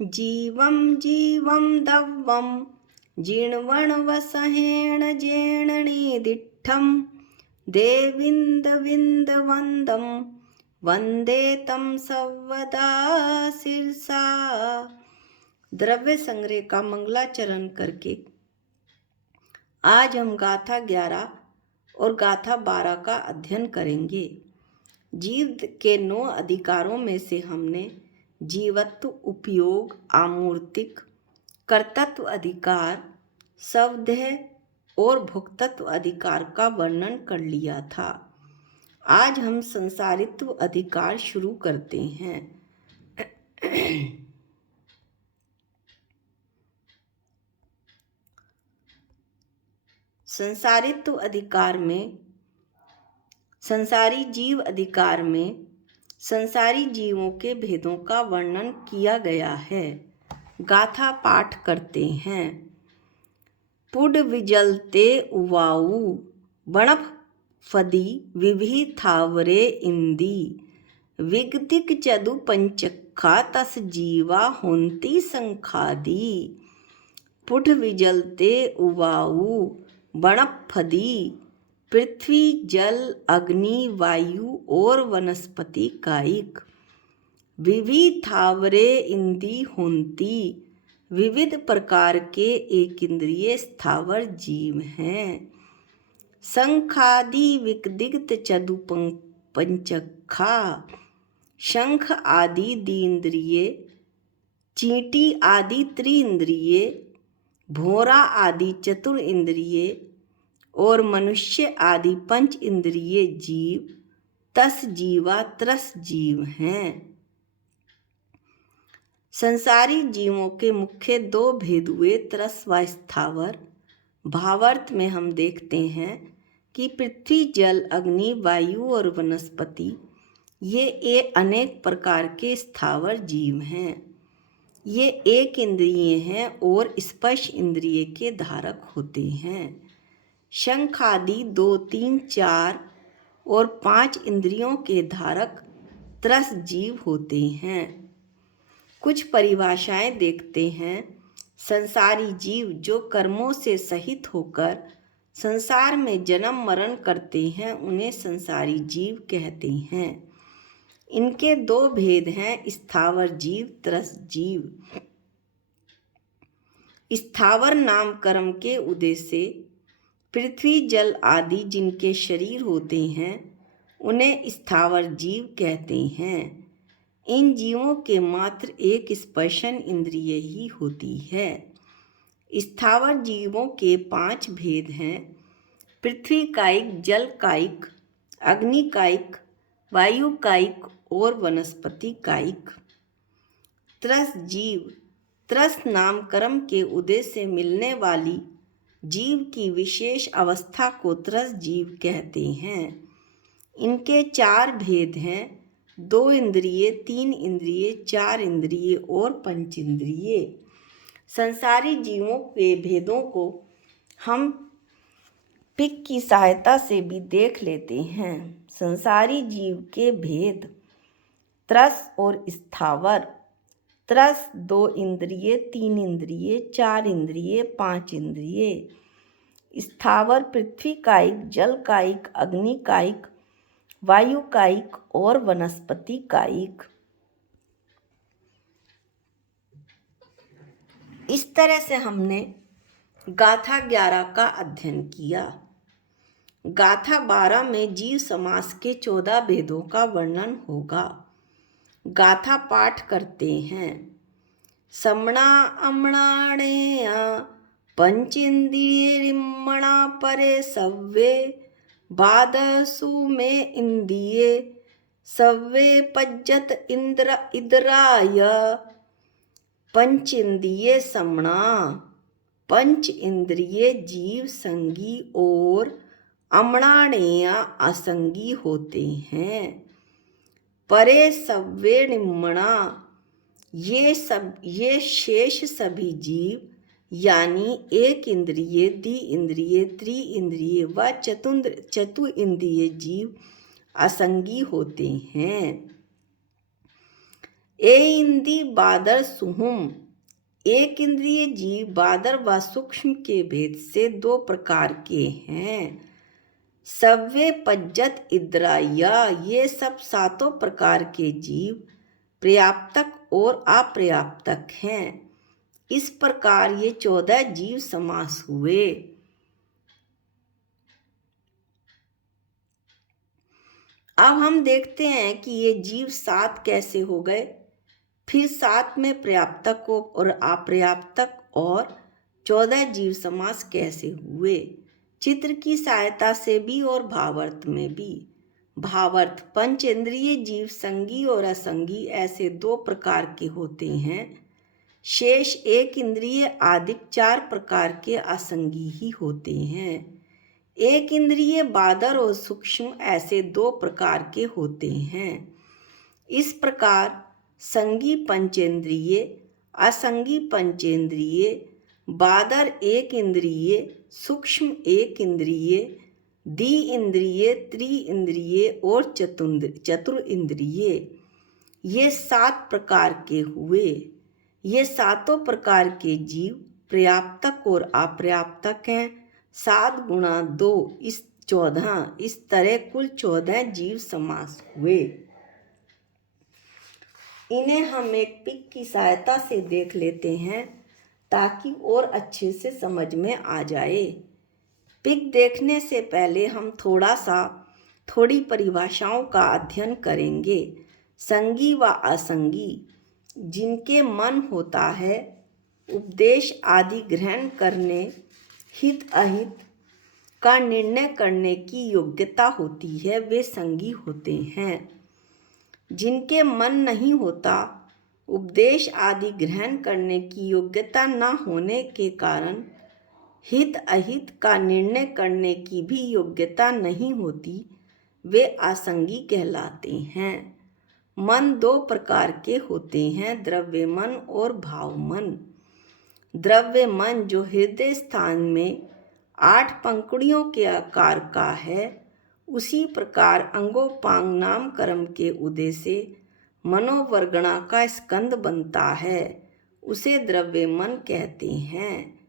जीवं जीवं दव्वं जीर्णवणवसहेण जेणनिदिष्टं देविन्दविन्दवन्दं वन्दे तं सर्वदा शिरसा। द्रव्य संग्रह का मंगलाचरण करके आज हम गाथा 11 और गाथा 12 का अध्ययन करेंगे। जीव के 9 अधिकारों में से हमने जीवत्व, उपयोग, आमूर्तिक, कर्तृत्व अधिकार, स्वदेह और भोक्तृत्व अधिकार का वर्णन कर लिया था। आज हम संसारित्व अधिकार शुरू करते हैं। संसारित्व अधिकार में संसारी जीव अधिकार में संसारी जीवों के भेदों का वर्णन किया गया है। गाथा पाठ करते हैं। पुड विजलते उवाऊ बणफ फदी विभि थावरे इंदी विगतिक चदु पंचखा तस जीवा होंती संखादी। पुठ विजलते उवाऊ बणफ फदी पृथ्वी, जल, अग्नि, वायु और वनस्पति कायिक। विविध थावरे इंदी होंती विविध प्रकार के एक इंद्रिय स्थावर जीव हैं। संखादि विकदित चदु पंचखा शंख आदि द्विइंद्रिय, चींटी आदि त्रिइंद्रिय, भोरा आदि चतुर्इंद्रिय और मनुष्य आदि पंच इंद्रिय जीव तस जीवा त्रस जीव हैं। संसारी जीवों के मुख्य 2 भेद हुए, त्रस व स्थावर। भावार्थ में हम देखते हैं कि पृथ्वी, जल, अग्नि, वायु और वनस्पति ये अनेक प्रकार के स्थावर जीव हैं। ये एक इंद्रिय हैं और स्पर्श इंद्रिय के धारक होते हैं। शंख आदि 2, 3, 4 और 5 इंद्रियों के धारक त्रस जीव होते हैं। कुछ परिभाषाएं देखते हैं। संसारी जीव जो कर्मों से सहित होकर संसार में जन्म मरण करते हैं उन्हें संसारी जीव कहते हैं। इनके 2 भेद हैं, स्थावर जीव, त्रस जीव। स्थावर नाम कर्म के उदय से पृथ्वी, जल आदि जिनके शरीर होते हैं उन्हें स्थावर जीव कहते हैं। इन जीवों के मात्र एक स्पर्शन इंद्रिय ही होती है। स्थावर जीवों के 5 भेद हैं, पृथ्वी कायिक, जल कायिक, अग्नि कायिक, वायु कायिक और वनस्पति कायिक। त्रस जीव, त्रस नाम कर्म के उदय से मिलने वाली जीव की विशेष अवस्था को त्रस जीव कहते हैं। इनके 4 भेद हैं, 2 इंद्रिय, 3 इंद्रिय, 4 इंद्रिय और पंच इंद्रिय। संसारी जीवों के भेदों को हम पिक की सहायता से भी देख लेते हैं। संसारी जीव के भेद: त्रस और स्थावर। त्रस 2 इंद्रिय, 3 इंद्रिय, 4 इंद्रिय, 5 इंद्रिय। स्थावर पृथ्वी कायिक, जल कायिक, अग्नि कायिक, वायु कायिक और वनस्पति कायिक। इस तरह से हमने गाथा 11 का अध्ययन किया। गाथा 12 में जीव समास के 14 भेदों का वर्णन होगा। गाथा पाठ करते हैं। समणा अमणाणेया पंचेन्द्रियरिम्मणा परे सव्वे बादसु में इंद्रिये सव्वे पज्जत इंद्र इदराय। पंच इंद्रिय समणा, पंच इंद्रिय जीव संगी और अमणाणेया असंगी होते हैं। परे सव्वे निम्मणा, ये शेष सभी जीव यानी एक इंद्रिय, द्वि इंद्रिय, त्रि इंद्रिय व चतु इंद्रिय जीव असंगी होते हैं। ए इंद्री बादर सुहुम। एक इंद्रिय जीव बादर व सूक्ष्म के भेद से दो प्रकार के हैं। सव्वे पज्जत इद्राया, ये सब सातों प्रकार के जीव पर्याप्तक और अपर्याप्तक हैं। इस प्रकार ये 14 जीव समास हुए। अब हम देखते हैं कि ये जीव 7 कैसे हो गए। फिर 7 में पर्याप्तक और अपर्याप्तक और 14 जीव समास कैसे हुए, चित्र की सहायता से भी और भावार्थ में भी। भावार्थ, पंचेंद्रिय जीव संगी और असंगी ऐसे दो प्रकार के होते हैं। शेष एक इंद्रिय आदि 4 प्रकार के असंगी ही होते हैं। एक इंद्रिय बादर और सूक्ष्म ऐसे 2 प्रकार के होते हैं। इस प्रकार संगी पंचेंद्रिय, असंगी पंचेंद्रिय, बादर एक इंद्रिय, सूक्ष्म एक इंद्रिय, द्वि इंद्रिय, त्रि इंद्रिय और चतुर इंद्रिय, ये 7 प्रकार के हुए। ये सातों प्रकार के जीव पर्याप्तक और अपर्याप्तक हैं। 7 गुणा 2 इस 14, इस तरह कुल 14 जीव समास हुए। इन्हें हम एक पिक की सहायता से देख लेते हैं ताकि और अच्छे से समझ में आ जाए। पिक देखने से पहले हम थोड़ी परिभाषाओं का अध्ययन करेंगे। संगी व असंगी, जिनके मन होता है उपदेश आदि ग्रहण करने, हित अहित का निर्णय करने की योग्यता होती है, वे संगी होते हैं। जिनके मन नहीं होता, उपदेश आदि ग्रहण करने की योग्यता न होने के कारण हित अहित का निर्णय करने की भी योग्यता नहीं होती, वे असंगी कहलाते हैं। मन 2 प्रकार के होते हैं, द्रव्य मन और भाव मन। द्रव्य मन जो हृदय स्थान में 8 पंखुड़ियों के आकार का है, उसी प्रकार अंगोपांग नाम कर्म के उदय से मनोवर्गणा का स्कंद बनता है, उसे द्रव्य मन कहते हैं।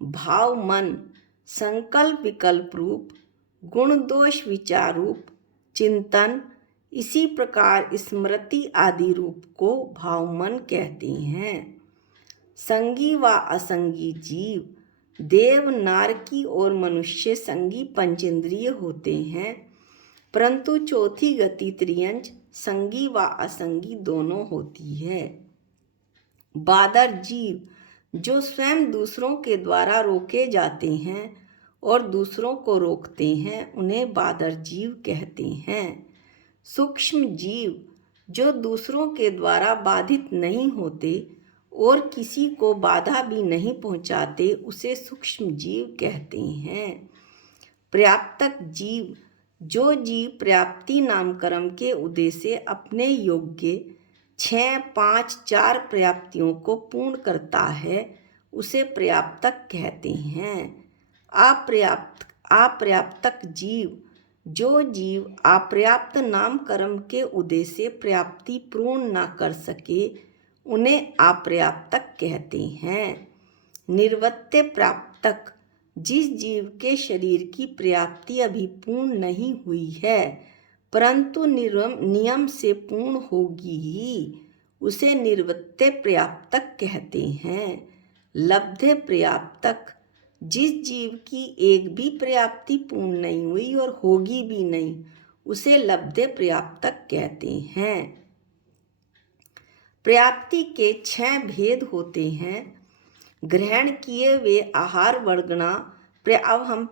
भाव मन संकल्प विकल्प रूप, गुण दोष विचार रूप चिंतन, इसी प्रकार स्मृति आदि रूप को भाव मन कहते हैं। संगी व असंगी जीव देव, नारकी और मनुष्य संगी पंचेंद्रिय होते हैं, परंतु चौथी गति त्रियंच संगी व असंगी दोनों होती है। बादर जीव जो स्वयं दूसरों के द्वारा रोके जाते हैं और दूसरों को रोकते हैं, उन्हें बादर जीव कहते हैं। सूक्ष्म जीव जो दूसरों के द्वारा बाधित नहीं होते और किसी को बाधा भी नहीं पहुंचाते, उसे सूक्ष्म जीव कहते हैं। पर्याप्तक जीव जो जीव पर्याप्ति नाम कर्म के उदय से अपने योग्य 6, 5, 4 पर्याप्तियों को पूर्ण करता है, उसे पर्याप्तक कहते हैं। अपर्याप्तक जीव जो जीव अपर्याप्त नाम कर्म के उदय से पर्याप्ति पूर्ण न कर सके, उन्हें अपर्याप्तक कहते हैं। निर्वृत्य प्राप्तक, जिस जीव के शरीर की पर्याप्ति अभी पूर्ण नहीं हुई है परंतु नियम से पूर्ण होगी ही, उसे निर्वृत्य पर्याप्तक कहते हैं। लब्धे पर्याप्तक, जिस जीव की एक भी पर्याप्ति पूर्ण नहीं हुई और होगी भी नहीं, उसे लब्धे पर्याप्तक कहते हैं। पर्याप्ति के 6 भेद होते हैं। ग्रहण किए हुए आहार वर्गणा। अब हम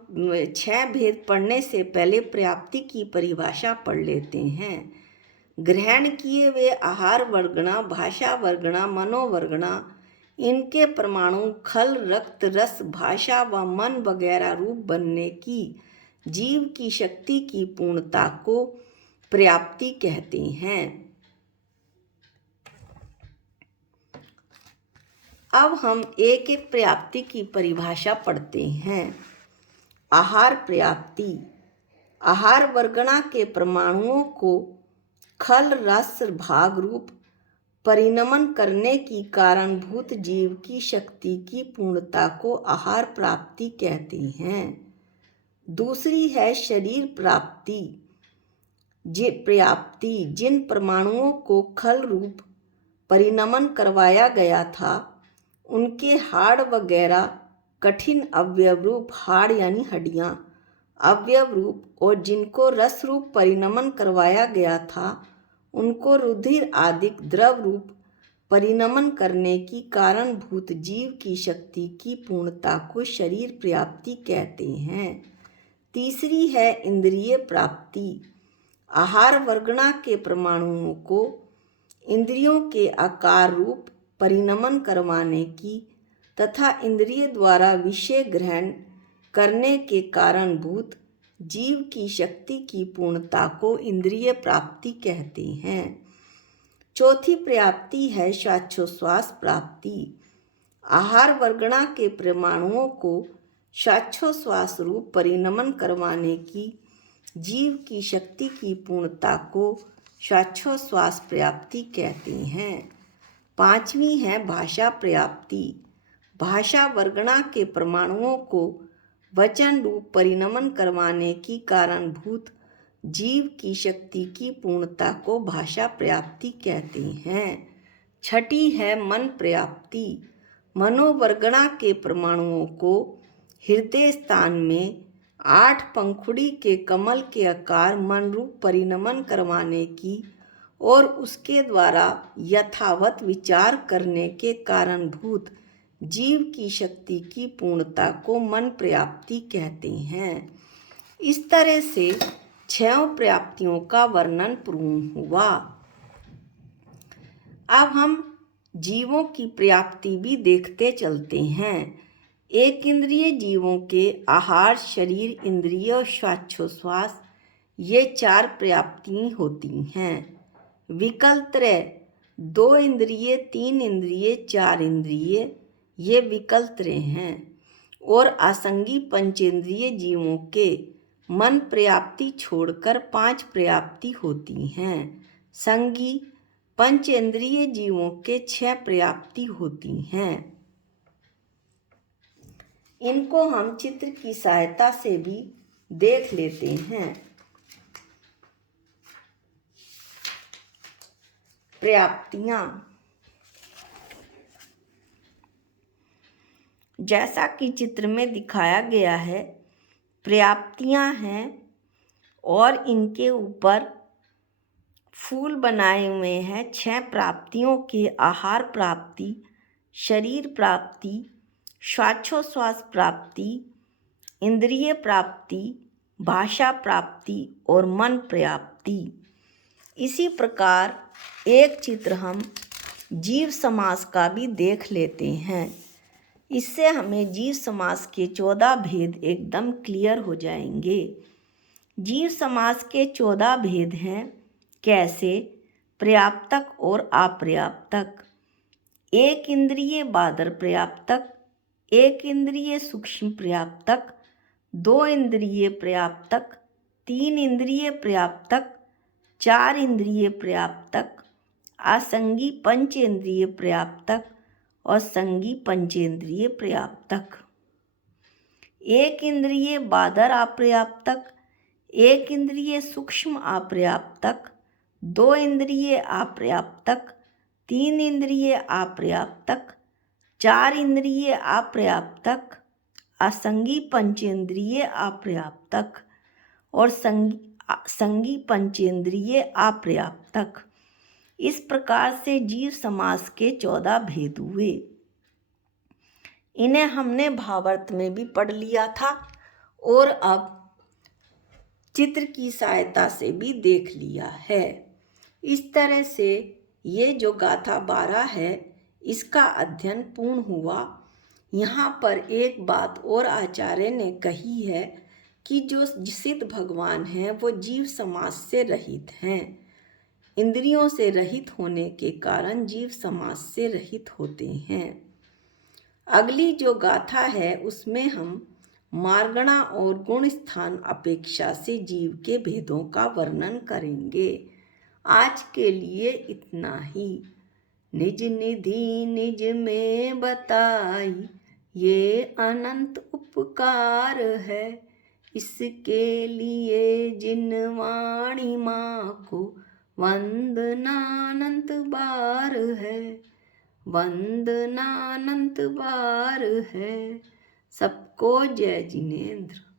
6 भेद पढ़ने से पहले पर्याप्ति की परिभाषा पढ़ लेते हैं। ग्रहण किए हुए आहार वर्गणा, भाषा वर्गणा, मनोवर्गणा, इनके परमाणु खल, रक्त, रस, भाषा व मन वगैरह रूप बनने की जीव की शक्ति की पूर्णता को पर्याप्ति कहते हैं। अब हम एक एक पर्याप्ति की परिभाषा पढ़ते हैं। आहार पर्याप्ति, आहार वर्गणा के परमाणुओं को खल, रस, भाग रूप परिणमन करने की कारणभूत जीव की शक्ति की पूर्णता को आहार प्राप्ति कहते हैं। दूसरी है शरीर प्राप्ति। जिन परमाणुओं को खल रूप परिणमन करवाया गया था, उनके हाड़ वगैरह कठिन अवयव रूप हाड़ यानी हड्डियाँ अवयव रूप, और जिनको रस रूप परिणमन करवाया गया था, उनको रुधिर आदि द्रव रूप परिणमन करने की कारणभूत जीव की शक्ति की पूर्णता को शरीर प्राप्ति कहते हैं। तीसरी है इंद्रिय प्राप्ति। आहार वर्गणा के परमाणुओं को इंद्रियों के आकार रूप परिणमन करवाने की तथा इंद्रिय द्वारा विषय ग्रहण करने के कारणभूत जीव की शक्ति की पूर्णता को इंद्रिय प्राप्ति कहते हैं। चौथी प्राप्ति है श्वासोच्छ्वास प्राप्ति। आहार वर्गणा के परमाणुओं को श्वासोच्छ्वास रूप परिणमन करवाने की जीव की शक्ति की पूर्णता को श्वासोच्छ्वास प्राप्ति कहते हैं। पांचवी है भाषा प्राप्ति। भाषा वर्गणा के परमाणुओं को वचन रूप परिणमन करवाने की कारणभूत जीव की शक्ति की पूर्णता को भाषा प्राप्ति कहते हैं। छठी है मन प्राप्ति। मनोवर्गणा के परमाणुओं को हृदय स्थान में 8 पंखुड़ी के कमल के आकार मन रूप परिणमन करवाने की और उसके द्वारा यथावत विचार करने के कारणभूत जीव की शक्ति की पूर्णता को मन प्राप्ति कहते हैं। इस तरह से 6 प्राप्तियों का वर्णन पूर्ण हुआ। अब हम जीवों की प्राप्ति भी देखते चलते हैं। एक इंद्रिय जीवों के आहार, शरीर, इंद्रिय और श्वासोच्छ्वास, ये 4 प्राप्तियां होती हैं। विकल्पत्रय 2 इंद्रिय, 3 इंद्रिय, 4 इंद्रिय, ये विकल्पत्रय हैं। और आसंगी पंचेंद्रिय जीवों के मन प्राप्ति छोड़कर 5 प्राप्ति होती हैं। संगी पंचेंद्रिय जीवों के 6 प्राप्ति होती हैं। इनको हम चित्र की सहायता से भी देख लेते हैं। प्राप्तियां, जैसा कि चित्र में दिखाया गया है, प्राप्तियां हैं और इनके ऊपर फूल बनाए हुए हैं। 6 प्राप्तियों के आहार प्राप्ति, शरीर प्राप्ति, श्वासोच्छ्वास प्राप्ति, इंद्रिय प्राप्ति, भाषा प्राप्ति और मन प्राप्ति। इसी प्रकार एक चित्र हम जीव समास का भी देख लेते हैं। इससे हमें जीव समास के 14 भेद एकदम क्लियर हो जाएंगे। जीव समास के 14 भेद हैं। कैसे? पर्याप्तक और अपर्याप्तक, एक इंद्रिय बादर पर्याप्तक, एक इंद्रिय सूक्ष्म पर्याप्तक, 2 इंद्रिय पर्याप्तक, 3 इंद्रिय पर्याप्तक, 4 इंद्रिय पर्याप्तक, असंगी पंचेंद्रिय पर्याप्तक और संगी पंचेंद्रिय पर्याप्तक। एक इंद्रिय बादर अपर्याप्तक, एक इंद्रिय सूक्ष्म अपर्याप्तक, 2 इंद्रिय अपर्याप्तक, 3 इंद्रिय अपर्याप्तक, 4 इंद्रिय अपर्याप्तक, असंगी पंचेंद्रिय अपर्याप्तक और संगी पंचेंद्रिय अपर्याप्तक। इस प्रकार से जीव समास के 14 भेद हुए। इन्हें हमने भावार्थ में भी पढ़ लिया था और अब चित्र की सहायता से भी देख लिया है। इस तरह से ये जो गाथा 12 है, इसका अध्ययन पूर्ण हुआ। यहाँ पर एक बात और आचार्य ने कही है कि जो सिद्ध भगवान हैं वो जीव समास से रहित हैं। इंद्रियों से रहित होने के कारण जीव समास से रहित होते हैं। अगली जो गाथा है उसमें हम मार्गणा और गुण स्थान अपेक्षा से जीव के भेदों का वर्णन करेंगे। आज के लिए इतना ही। निज निधि निज में बताई, ये अनंत उपकार है। इसके लिए जिन वाणी माँ को वंदनानंत बार है, वंदनानंत बार है। सबको जय जिनेंद्र।